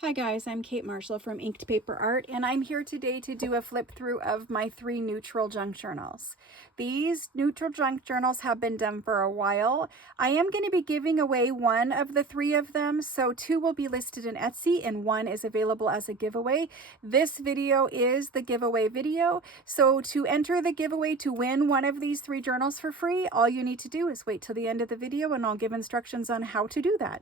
Hi guys, I'm Kate Marshall from Inked Paper Art, and I'm here today to do a flip through of my 3 neutral junk journals. These neutral junk journals have been done for a while. I am going to be giving away one of the 3 of them, so 2 will be listed in Etsy and 1 is available as a giveaway. This video is the giveaway video, so to enter the giveaway to win one of these 3 journals for free, all you need to do is wait till the end of the video and I'll give instructions on how to do that.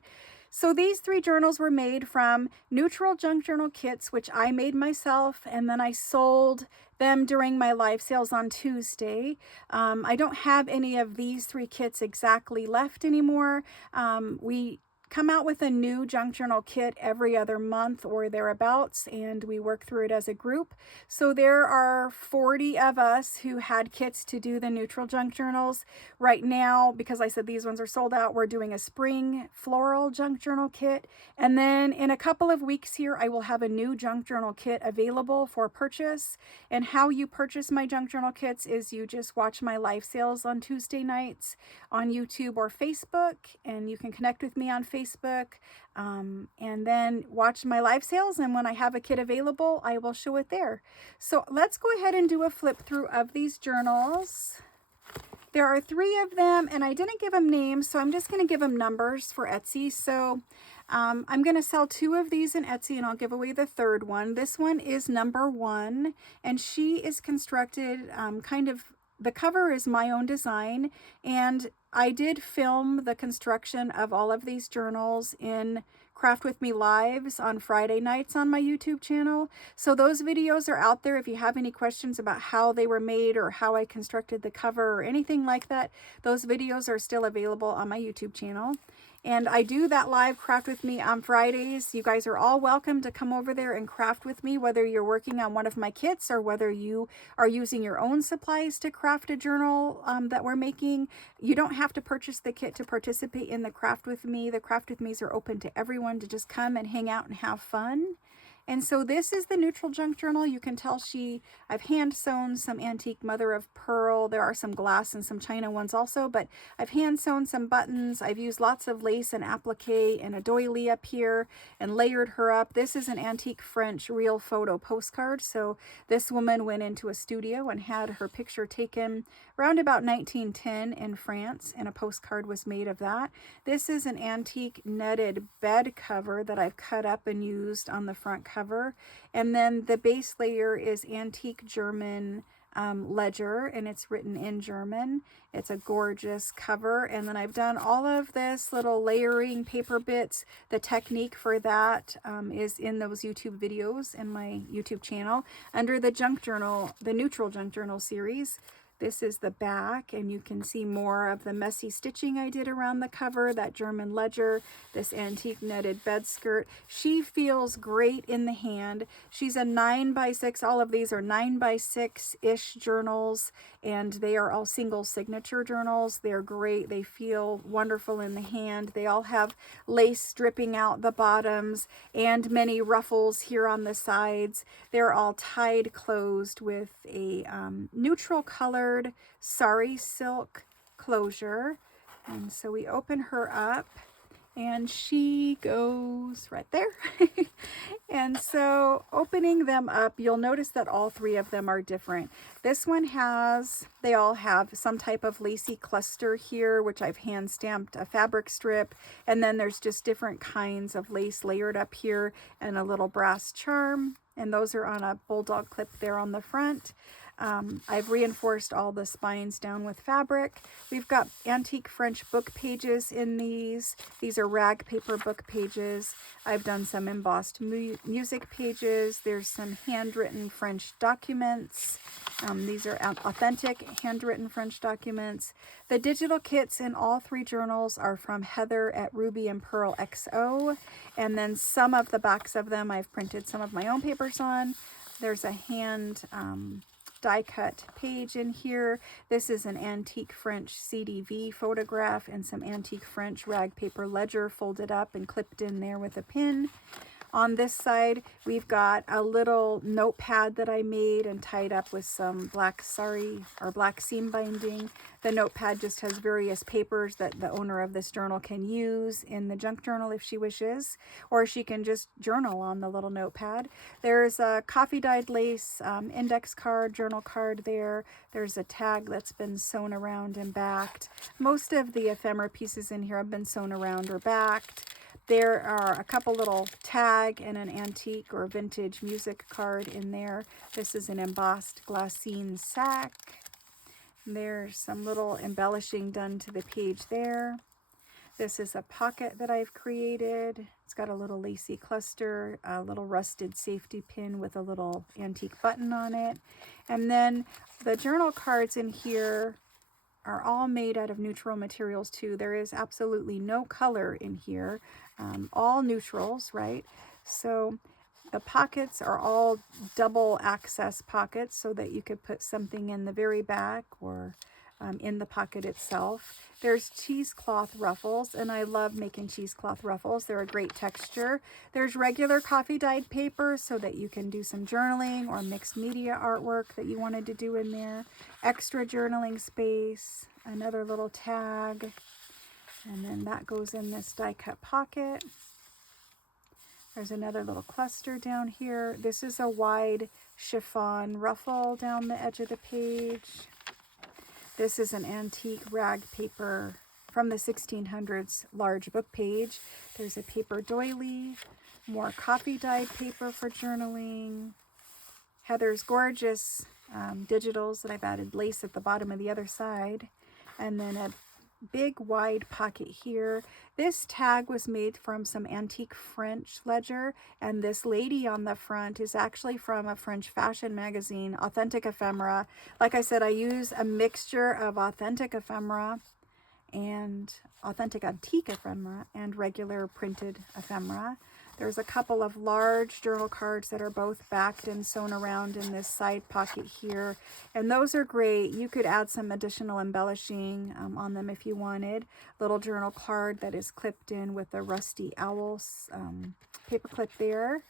So these 3 journals were made from neutral junk journal kits, which I made myself, and then I sold them during my live sales on Tuesday. I don't have any of these 3 kits exactly left anymore. We come out with a new junk journal kit every other month or thereabouts, and we work through it as a group. So there are 40 of us who had kits to do the neutral junk journals. Right now, because I said these ones are sold out, we're doing a spring floral junk journal kit. And then in a couple of weeks here, I will have a new junk journal kit available for purchase. And how you purchase my junk journal kits is you just watch my live sales on Tuesday nights on YouTube or Facebook, and you can connect with me on Facebook, and then watch my live sales, and when I have a kit available, I will show it there. So let's go ahead and do a flip through of these journals. There are 3 of them, and I didn't give them names, so I'm just going to give them numbers for Etsy. So I'm going to sell 2 of these in Etsy, and I'll give away the 3rd one. This one is number 1, and she is constructed the cover is my own design, and I did film the construction of all of these journals in Craft With Me Lives on Friday nights on my YouTube channel. So those videos are out there. If you have any questions about how they were made or how I constructed the cover or anything like that, those videos are still available on my YouTube channel. And I do that live Craft With Me on Fridays. You guys are all welcome to come over there and craft with me, whether you're working on one of my kits or whether you are using your own supplies to craft a journal that we're making. You don't have to purchase the kit to participate in the Craft With Me. The Craft With Me's are open to everyone to just come and hang out and have fun. And so this is the neutral junk journal. You can tell I've hand sewn some antique mother of pearl. There are some glass and some china ones also, but I've hand sewn some buttons. I've used lots of lace and applique and a doily up here and layered her up. This is an antique French real photo postcard. So this woman went into a studio and had her picture taken around about 1910 in France, and a postcard was made of that. This is an antique netted bed cover that I've cut up and used on the front cover. And then the base layer is antique German ledger, and it's written in German. It's a gorgeous cover. And then I've done all of this little layering paper bits. The technique for that is in those YouTube videos in my YouTube channel under the junk journal, the neutral junk journal series. This is the back, and you can see more of the messy stitching I did around the cover, that German ledger, this antique netted bed skirt. She feels great in the hand. She's a 9x6. All of these are 9x6-ish journals, and they are all single signature journals. They're great. They feel wonderful in the hand. They all have lace dripping out the bottoms and many ruffles here on the sides. They're all tied closed with a neutral colored sari silk closure. And so we open her up and she goes right there. And so opening them up, you'll notice that all 3 of them are different. This one they all have some type of lacy cluster here, which I've hand stamped a fabric strip. And then there's just different kinds of lace layered up here and a little brass charm. And those are on a bulldog clip there on the front. I've reinforced all the spines down with fabric. We've got antique French book pages in these. These are rag paper book pages. I've done some embossed music pages. There's some handwritten French documents. These are authentic handwritten French documents. The digital kits in all 3 journals are from Heather at Ruby and Pearl XO. And then some of the backs of them I've printed some of my own papers on. There's a hand die cut page in here. This is an antique French CDV photograph and some antique French rag paper ledger folded up and clipped in there with a pin. On this side, we've got a little notepad that I made and tied up with some black sari or black seam binding. The notepad just has various papers that the owner of this journal can use in the junk journal if she wishes, or she can just journal on the little notepad. There's a coffee dyed lace index card, journal card there. There's a tag that's been sewn around and backed. Most of the ephemera pieces in here have been sewn around or backed. There are a couple little tag and an antique or vintage music card in there. This is an embossed glassine sack. There's some little embellishing done to the page there. This is a pocket that I've created. It's got a little lacy cluster, a little rusted safety pin with a little antique button on it. And then the journal cards in here are all made out of neutral materials too. There is absolutely no color in here, all neutrals, right? So the pockets are all double access pockets so that you could put something in the very back or in the pocket itself. There's cheesecloth ruffles, and I love making cheesecloth ruffles. They're a great texture. There's regular coffee dyed paper so that you can do some journaling or mixed media artwork that you wanted to do in there. Extra journaling space, another little tag, and then that goes in this die cut pocket. There's another little cluster down here. This is a wide chiffon ruffle down the edge of the page. This is an antique rag paper from the 1600s large book page. There's a paper doily, more coffee dyed paper for journaling. Heather's gorgeous digitals that I've added lace at the bottom of the other side. And then a big wide pocket here. This tag was made from some antique French ledger, and this lady on the front is actually from a French fashion magazine, Authentic Ephemera. Like I said, I use a mixture of authentic ephemera and authentic antique ephemera and regular printed ephemera. There's a couple of large journal cards that are both backed and sewn around in this side pocket here. And those are great. You could add some additional embellishing on them if you wanted. Little journal card that is clipped in with a rusty owl paper clip there.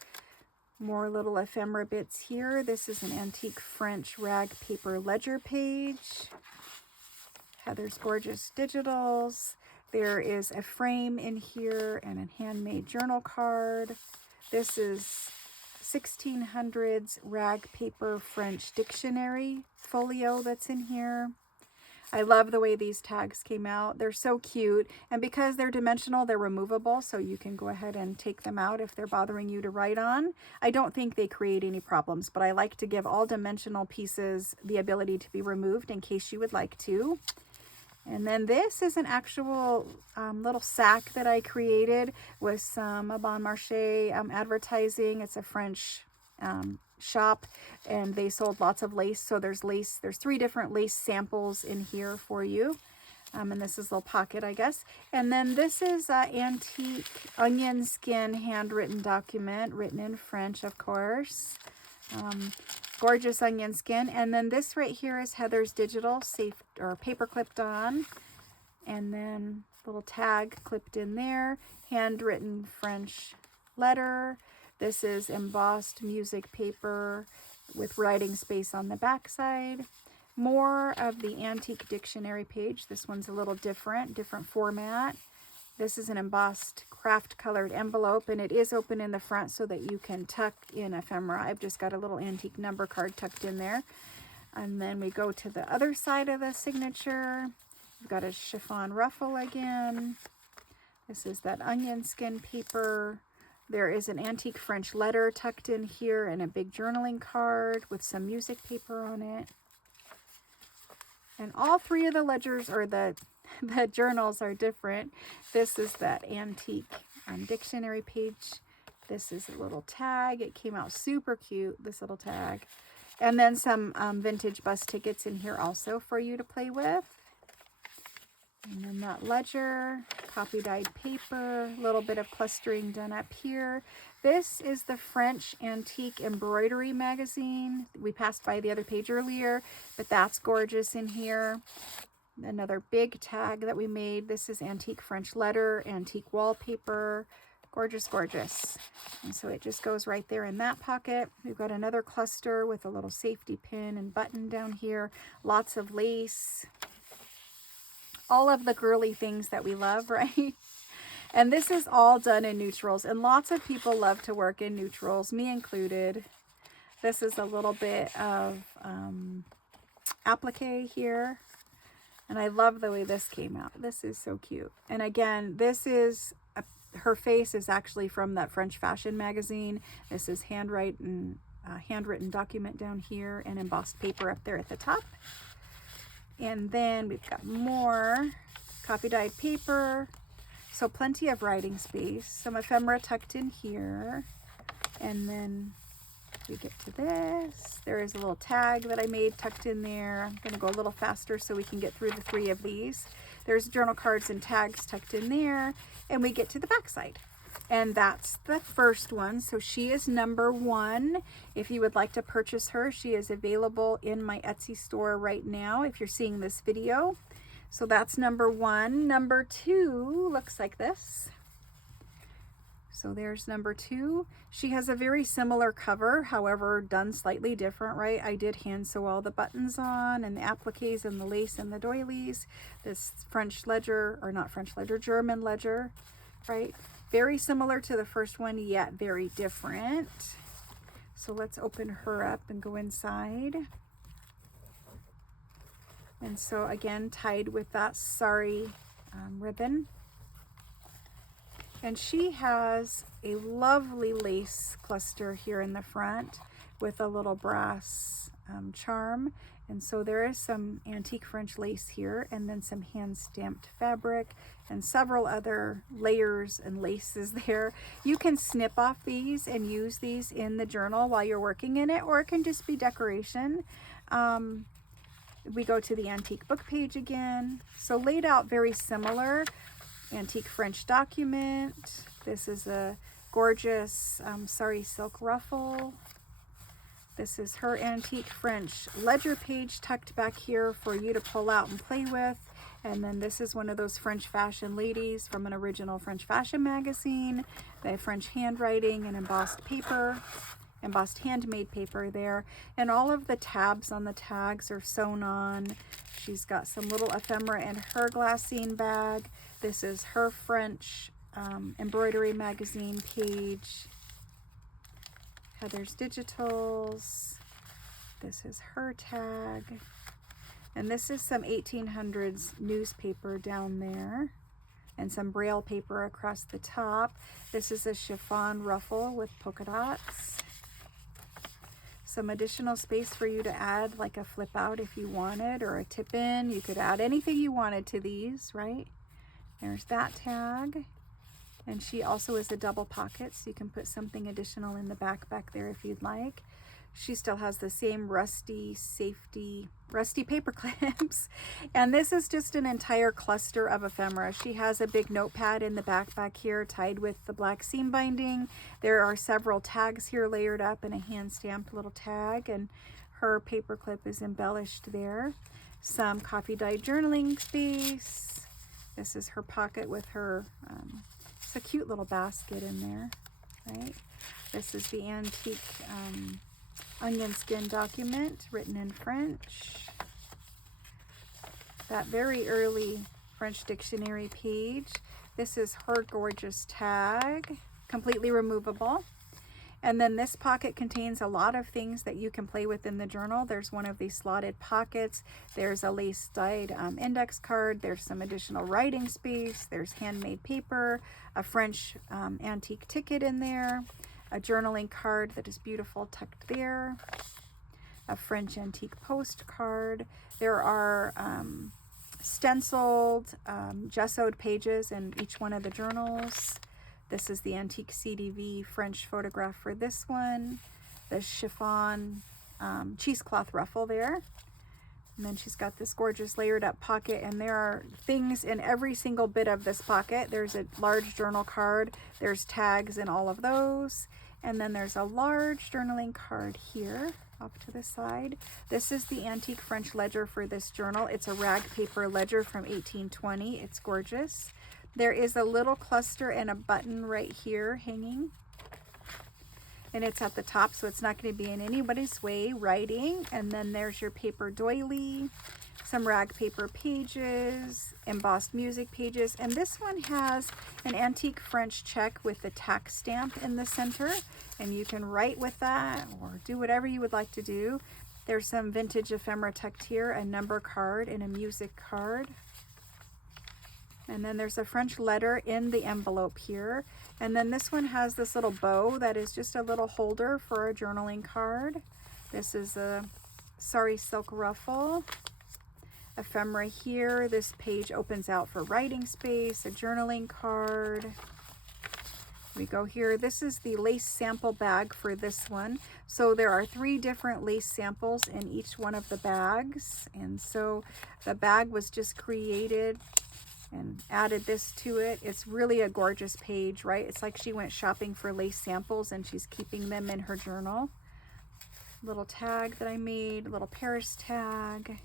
More little ephemera bits here. This is an antique French rag paper ledger page. Heather's gorgeous digitals. There is a frame in here and a handmade journal card. This is 1600s rag paper French dictionary folio that's in here. I love the way these tags came out. They're so cute. And because they're dimensional, they're removable, so you can go ahead and take them out if they're bothering you to write on. I don't think they create any problems, but I like to give all dimensional pieces the ability to be removed in case you would like to. And then this is an actual little sack that I created with some Bon Marché advertising. It's a French shop, and they sold lots of lace. So there's 3 different lace samples in here for you. And this is a little pocket, I guess. And then this is an antique onion skin handwritten document, written in French, of course. Gorgeous onion skin. And then this right here is Heather's digital, safe or paper clipped on, and then little tag clipped in there, handwritten French letter. This is embossed music paper with writing space on the back side. More of the antique dictionary page. This one's a little different format. This is an embossed craft colored envelope, and it is open in the front so that you can tuck in ephemera. I've just got a little antique number card tucked in there. And then we go to the other side of the signature. We've got a chiffon ruffle again. This is that onion skin paper. There is an antique French letter tucked in here and a big journaling card with some music paper on it. And all 3 of the ledgers, or the journals, are different. This is that antique dictionary page. This is a little tag. It came out super cute, this little tag. And then some vintage bus tickets in here also for you to play with. And then that ledger, copy dyed paper, a little bit of clustering done up here. This is the French Antique Embroidery magazine. We passed by the other page earlier, but that's gorgeous in here. Another big tag that we made. This is antique French letter, antique wallpaper, Gorgeous, gorgeous. And so it just goes right there in that pocket. We've got another cluster with a little safety pin and button down here. Lots of lace. All of the girly things that we love, right? And this is all done in neutrals. And lots of people love to work in neutrals, me included. This is a little bit of applique here. And I love the way this came out. This is so cute. And again, this is, her face is actually from that French fashion magazine. This is handwritten document down here and embossed paper up there at the top. And then we've got more copy dyed paper. So plenty of writing space. Some ephemera tucked in here. And then we get to this. There is a little tag that I made tucked in there. I'm going to go a little faster so we can get through the 3 of these. There's journal cards and tags tucked in there. And we get to the back side. And that's the first one. So she is number 1. If you would like to purchase her, she is available in my Etsy store right now if you're seeing this video. So that's number 1. Number 2 looks like this. So there's number 2. She has a very similar cover, however, done slightly different, right? I did hand sew all the buttons on and the appliques and the lace and the doilies. This French ledger, or not French ledger, German ledger, right? Very similar to the first one, yet very different. So let's open her up and go inside. And so again, tied with that sari ribbon. And she has a lovely lace cluster here in the front with a little brass charm. And so there is some antique French lace here, and then some hand stamped fabric and several other layers and laces there. You can snip off these and use these in the journal while you're working in it, or it can just be decoration. We go to the antique book page again. So laid out very similar. Antique French document. This is a gorgeous sari silk ruffle. This is her antique French ledger page tucked back here for you to pull out and play with. And then this is one of those French fashion ladies from an original French fashion magazine. The French handwriting and embossed paper, embossed handmade paper there. And all of the tabs on the tags are sewn on. She's got some little ephemera in her glassine bag. This is her French embroidery magazine page. Heather's Digitals. This is her tag. And this is some 1800s newspaper down there. And some braille paper across the top. This is a chiffon ruffle with polka dots. Some additional space for you to add like a flip out if you wanted, or a tip in. You could add anything you wanted to these, right? There's that tag. And she also is a double pocket, so you can put something additional in the back there if you'd like. She still has the same rusty paper clips. And this is just an entire cluster of ephemera. She has a big notepad in the back here tied with the black seam binding. There are several tags here layered up and a hand stamped little tag, and her paper clip is embellished there. Some coffee dyed journaling space. This is her pocket with her, it's a cute little basket in there, right? This is the antique onion skin document written in French. That very early French dictionary page. This is her gorgeous tag, completely removable. And then this pocket contains a lot of things that you can play with in the journal. There's one of these slotted pockets. There's a lace dyed index card. There's some additional writing space. There's handmade paper, a French antique ticket in there, a journaling card that is beautiful tucked there, a French antique postcard. There are stenciled, gessoed pages in each one of the journals. This is the antique CDV French photograph for this one. The chiffon cheesecloth ruffle there. And then she's got this gorgeous layered up pocket, and there are things in every single bit of this pocket. There's a large journal card. There's tags in all of those. And then there's a large journaling card here off to the side. This is the antique French ledger for this journal. It's a rag paper ledger from 1820. It's gorgeous. There is a little cluster and a button right here hanging. And it's at the top, so it's not going to be in anybody's way writing. And then there's your paper doily, some rag paper pages, embossed music pages. And this one has an antique French check with the tack stamp in the center. And you can write with that or do whatever you would like to do. There's some vintage ephemera tucked here, a number card and a music card. And then there's a French letter in the envelope here. And then this one has this little bow that is just a little holder for a journaling card. This is a sari silk ruffle. Ephemera here. This page opens out for writing space, a journaling card. We go here. This is the lace sample bag for this one. So there are 3 different lace samples in each one of the bags. And so the bag was just created and added this to it. It's really a gorgeous page, right? It's like she went shopping for lace samples and she's keeping them in her journal. Little tag that I made, little Paris tag.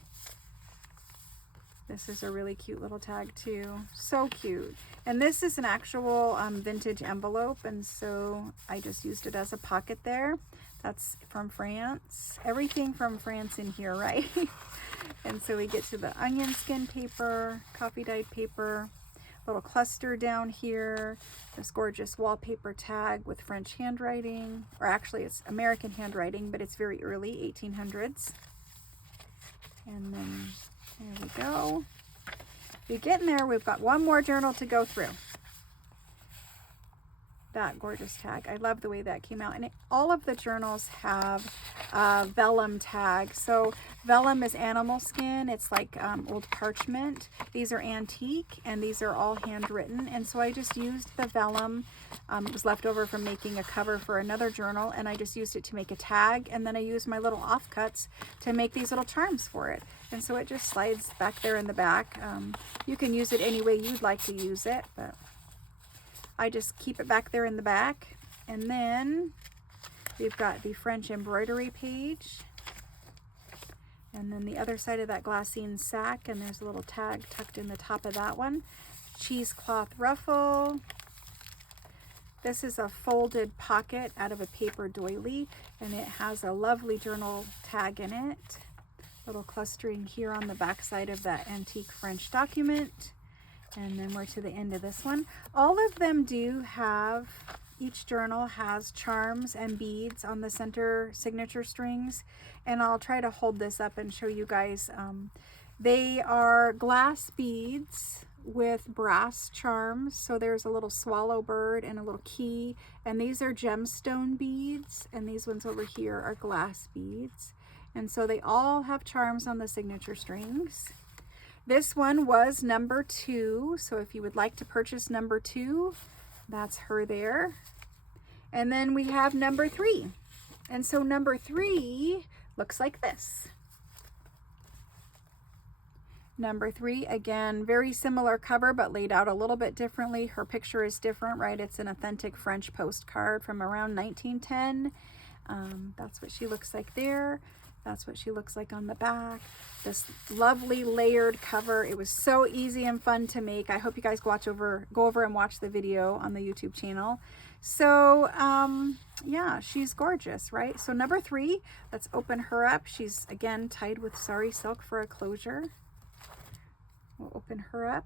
This is a really cute little tag too. So cute. And this is an actual vintage envelope, and so I just used it as a pocket there. That's from France. Everything from France in here, right? And so we get to the onion skin paper, coffee dyed paper, little cluster down here, this gorgeous wallpaper tag with French handwriting, or actually it's American handwriting, but it's very early 1800s. And then there we go. We get in there, we've got one more journal to go through. That gorgeous tag. I love the way that came out. And all of the journals have vellum tag. So vellum is animal skin. It's like old parchment. These are antique and these are all handwritten. And so I just used the vellum. It was left over from making a cover for another journal, and I just used it to make a tag. And then I used my little offcuts to make these little charms for it. And so it just slides back there in the back. You can use it any way you'd like to use it, but I just keep it back there in the back. And then we've got the French embroidery page. And then the other side of that glassine sack, and there's a little tag tucked in the top of that one. Cheesecloth ruffle. This is a folded pocket out of a paper doily, and it has a lovely journal tag in it. Little clustering here on the back side of that antique French document. And then we're to the end of this one. All of them do have, each journal has charms and beads on the center signature strings. And I'll try to hold this up and show you guys. They are glass beads with brass charms. So there's a little swallow bird and a little key. And these are gemstone beads. And these ones over here are glass beads. And so they all have charms on the signature strings. This one was number 2, so if you would like to purchase number 2, that's her there. And then we have number 3. And so number 3 looks like this. Number 3, again, very similar cover, but laid out a little bit differently. Her picture is different, right? It's an authentic French postcard from around 1910. That's what she looks like there. That's what she looks like on the back. This lovely layered cover. It was so easy and fun to make. I hope you guys go over and watch the video on the YouTube channel. So yeah, she's gorgeous, right? So number 3, let's open her up. She's again tied with sari silk for a closure. We'll open her up,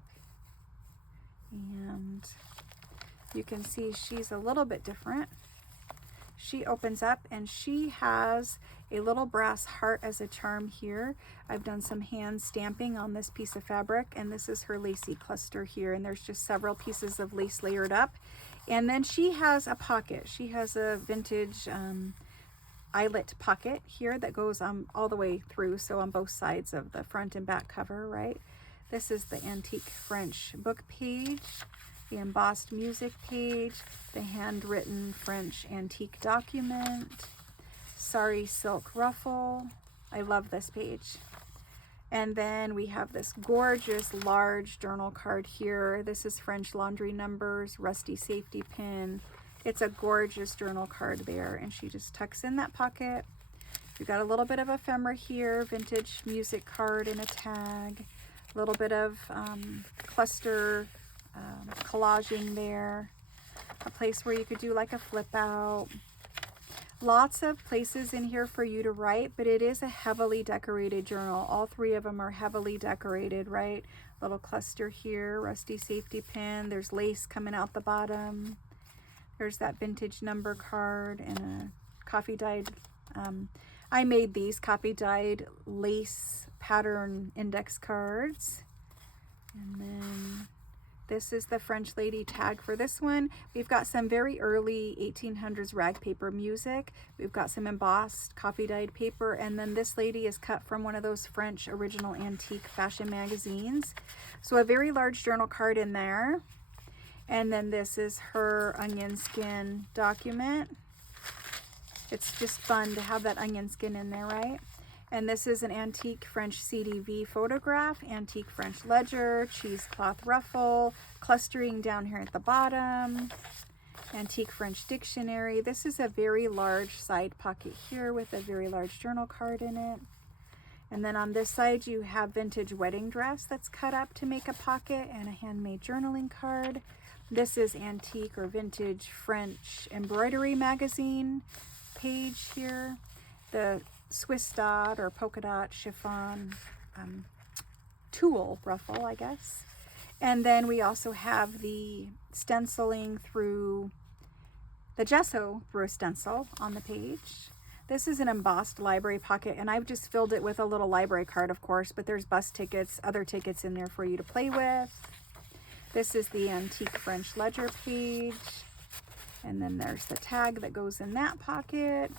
and you can see she's a little bit different. She opens up and she has a little brass heart as a charm here. I've done some hand stamping on this piece of fabric, and this is her lacy cluster here, and there's just several pieces of lace layered up. And then she has a pocket. She has a vintage eyelet pocket here that goes all the way through, so on both sides of the front and back cover, right? This is the antique French book page, the embossed music page, the handwritten French antique document, sari silk ruffle. I love this page. And then we have this gorgeous large journal card here. This is French laundry numbers, rusty safety pin. It's a gorgeous journal card there, and she just tucks in that pocket. We've got a little bit of ephemera here, vintage music card and a tag, a little bit of cluster collaging there. A place where you could do like a flip out. Lots of places in here for you to write, but it is a heavily decorated journal. All three of them are heavily decorated, right? Little cluster here, rusty safety pin. There's lace coming out the bottom. There's that vintage number card and a coffee dyed. I made these coffee dyed lace pattern index cards. And then this is the French lady tag for this one. We've got some very early 1800s rag paper music. We've got some embossed coffee dyed paper. And then this lady is cut from one of those French original antique fashion magazines. So a very large journal card in there. And then this is her onion skin document. It's just fun to have that onion skin in there, right? And this is an antique French CDV photograph, antique French ledger, cheesecloth ruffle, clustering down here at the bottom, antique French dictionary. This is a very large side pocket here with a very large journal card in it. And then on this side you have vintage wedding dress that's cut up to make a pocket and a handmade journaling card. This is antique or vintage French embroidery magazine page here. The Swiss dot or polka dot chiffon tulle ruffle, I guess. And then we also have the stenciling through the gesso through a stencil on the page. This is an embossed library pocket, and I've just filled it with a little library card, of course, but there's bus tickets, other tickets in there for you to play with. This is the antique French ledger page. And then there's the tag that goes in that pocket.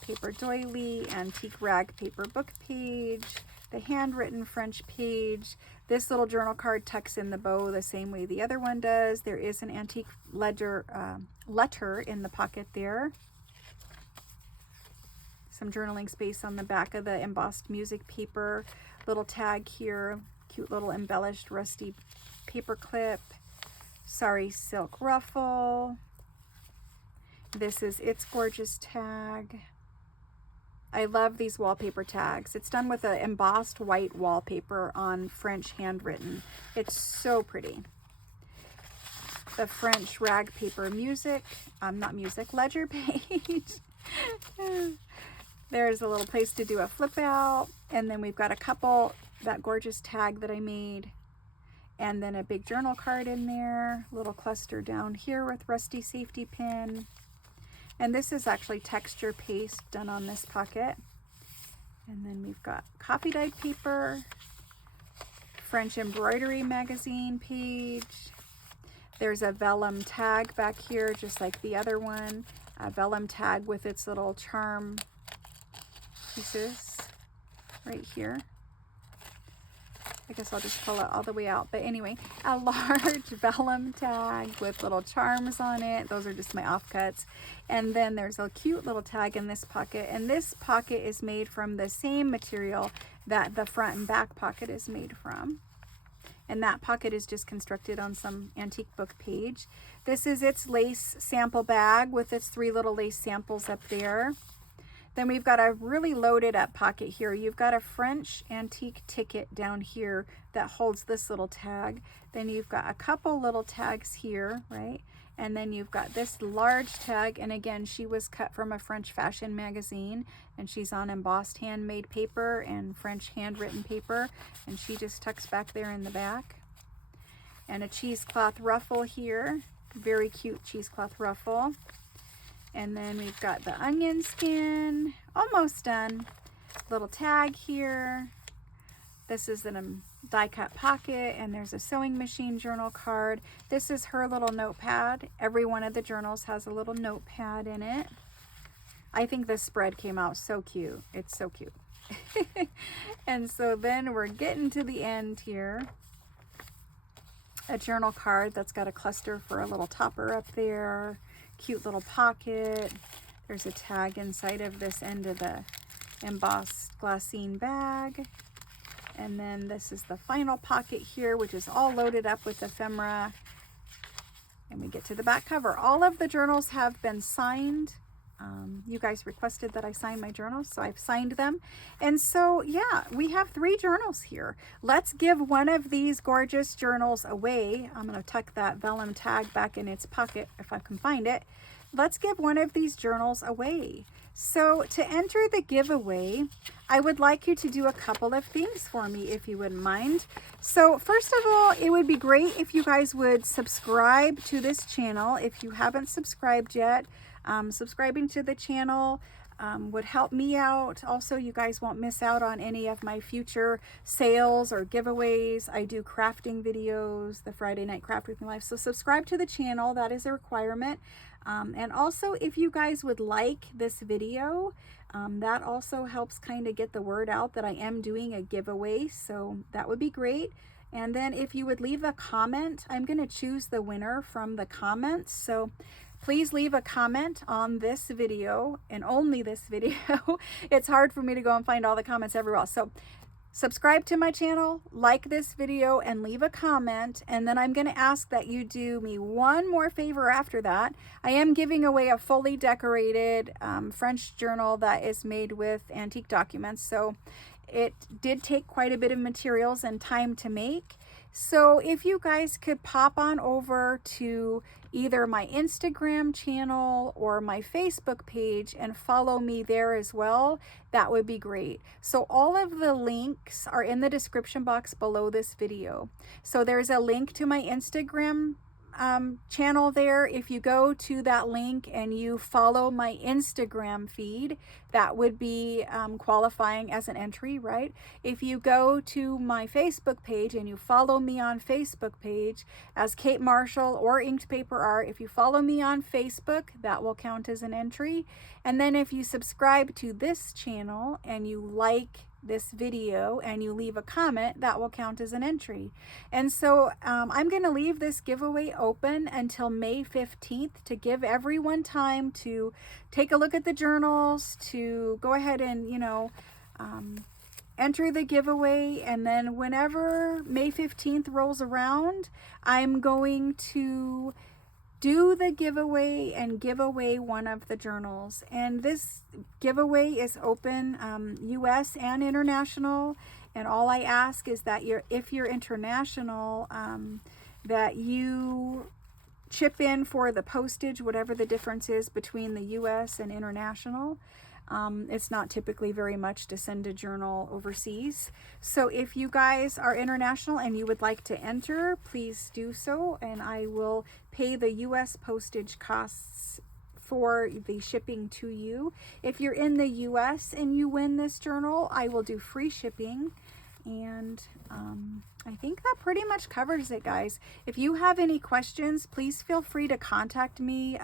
Paper doily, antique rag paper book page, the handwritten French page. This little journal card tucks in the bow the same way the other one does. There is an antique letter in the pocket there. Some journaling space on the back of the embossed music paper. Little tag here, cute little embellished rusty paper clip. Sorry silk ruffle. This is It's Gorgeous tag. I love these wallpaper tags. It's done with an embossed white wallpaper on French handwritten. It's so pretty. The French rag paper ledger page. There's a little place to do a flip out. And then we've got a couple, that gorgeous tag that I made. And then a big journal card in there. Little cluster down here with rusty safety pin. And this is actually texture paste done on this pocket. And then we've got coffee dyed paper, French embroidery magazine page. There's a vellum tag back here, just like the other one. A vellum tag with its little charm pieces right here. I guess I'll just pull it all the way out. But anyway, a large vellum tag with little charms on it. Those are just my offcuts. And then there's a cute little tag in this pocket. And this pocket is made from the same material that the front and back pocket is made from. And that pocket is just constructed on some antique book page. This is its lace sample bag with its 3 little lace samples up there. Then we've got a really loaded up pocket here. You've got a French antique ticket down here that holds this little tag. Then you've got a couple little tags here, right? And then you've got this large tag. And again, she was cut from a French fashion magazine, and she's on embossed handmade paper and French handwritten paper. And she just tucks back there in the back. And a cheesecloth ruffle here. Very cute cheesecloth ruffle. And then we've got the onion skin, almost done. Little tag here. This is a die cut pocket, and there's a sewing machine journal card. This is her little notepad. Every one of the journals has a little notepad in it. I think this spread came out so cute. It's so cute. And so then we're getting to the end here. A journal card that's got a cluster for a little topper up there. Cute little pocket. There's a tag inside of this end of the embossed glassine bag. And then this is the final pocket here, which is all loaded up with ephemera. And we get to the back cover. All of the journals have been signed You guys requested that I sign my journals, so I've signed them. And so, yeah, we have 3 journals here. Let's give one of these gorgeous journals away. I'm going to tuck that vellum tag back in its pocket if I can find it. Let's give one of these journals away. So to enter the giveaway, I would like you to do a couple of things for me, if you wouldn't mind. So first of all, it would be great if you guys would subscribe to this channel. If you haven't subscribed yet, subscribing to the channel would help me out. Also, you guys won't miss out on any of my future sales or giveaways. I do crafting videos, the Friday Night Craft with Me Life. So subscribe to the channel. That is a requirement. And also, if you guys would like this video, that also helps kind of get the word out that I am doing a giveaway. So that would be great. And then if you would leave a comment, I'm going to choose the winner from the comments. So please leave a comment on this video and only this video. It's hard for me to go and find all the comments everywhere. So subscribe to my channel, like this video, and leave a comment. And then I'm going to ask that you do me one more favor after that. I am giving away a fully decorated French journal that is made with antique documents. So it did take quite a bit of materials and time to make. So if you guys could pop on over to either my Instagram channel or my Facebook page and follow me there as well, that would be great. So all of the links are in the description box below this video. So there's a link to my Instagram channel there. If you go to that link and you follow my Instagram feed, that would be qualifying as an entry, right? If you go to my Facebook page and you follow me on Facebook page as Kate Marshall or Inked Paper Art, if you follow me on Facebook, that will count as an entry. And then if you subscribe to this channel and you like this video and you leave a comment, that will count as an entry. And so I'm going to leave this giveaway open until May 15th to give everyone time to take a look at the journals, to go ahead and, you know, enter the giveaway. And then whenever May 15th rolls around, I'm going to do the giveaway and give away one of the journals. And this giveaway is open US and international. And all I ask is that if you're international, that you chip in for the postage, whatever the difference is between the US and international. It's not typically very much to send a journal overseas. So if you guys are international and you would like to enter, please do so, and I will pay the US postage costs for the shipping to you. If you're in the US and you win this journal, I will do free shipping. And I think that pretty much covers it, guys. If you have any questions, please feel free to contact me.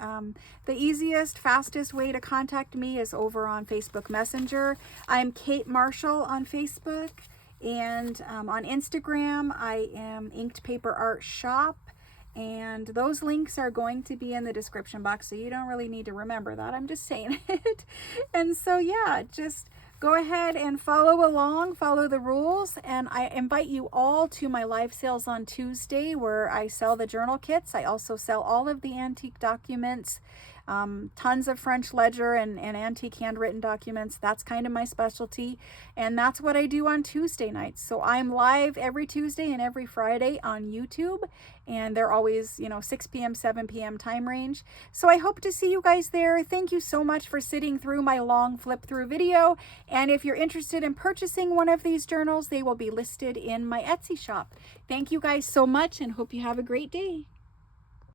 The easiest, fastest way to contact me is over on Facebook Messenger. I'm Kate Marshall on Facebook, and on Instagram, I am Inked Paper Art Shop. And those links are going to be in the description box, so you don't really need to remember that. I'm just saying it. And so, yeah, just go ahead and follow along, follow the rules, and I invite you all to my live sales on Tuesday where I sell the journal kits. I also sell all of the antique documents, tons of French ledger and antique handwritten documents. That's kind of my specialty, and that's what I do on Tuesday nights. So I'm live every Tuesday and every Friday on YouTube, and they're always, you know, 6 p.m., 7 p.m. time range. So I hope to see you guys there. Thank you so much for sitting through my long flip through video. And if you're interested in purchasing one of these journals, they will be listed in my Etsy shop. Thank you guys so much and hope you have a great day.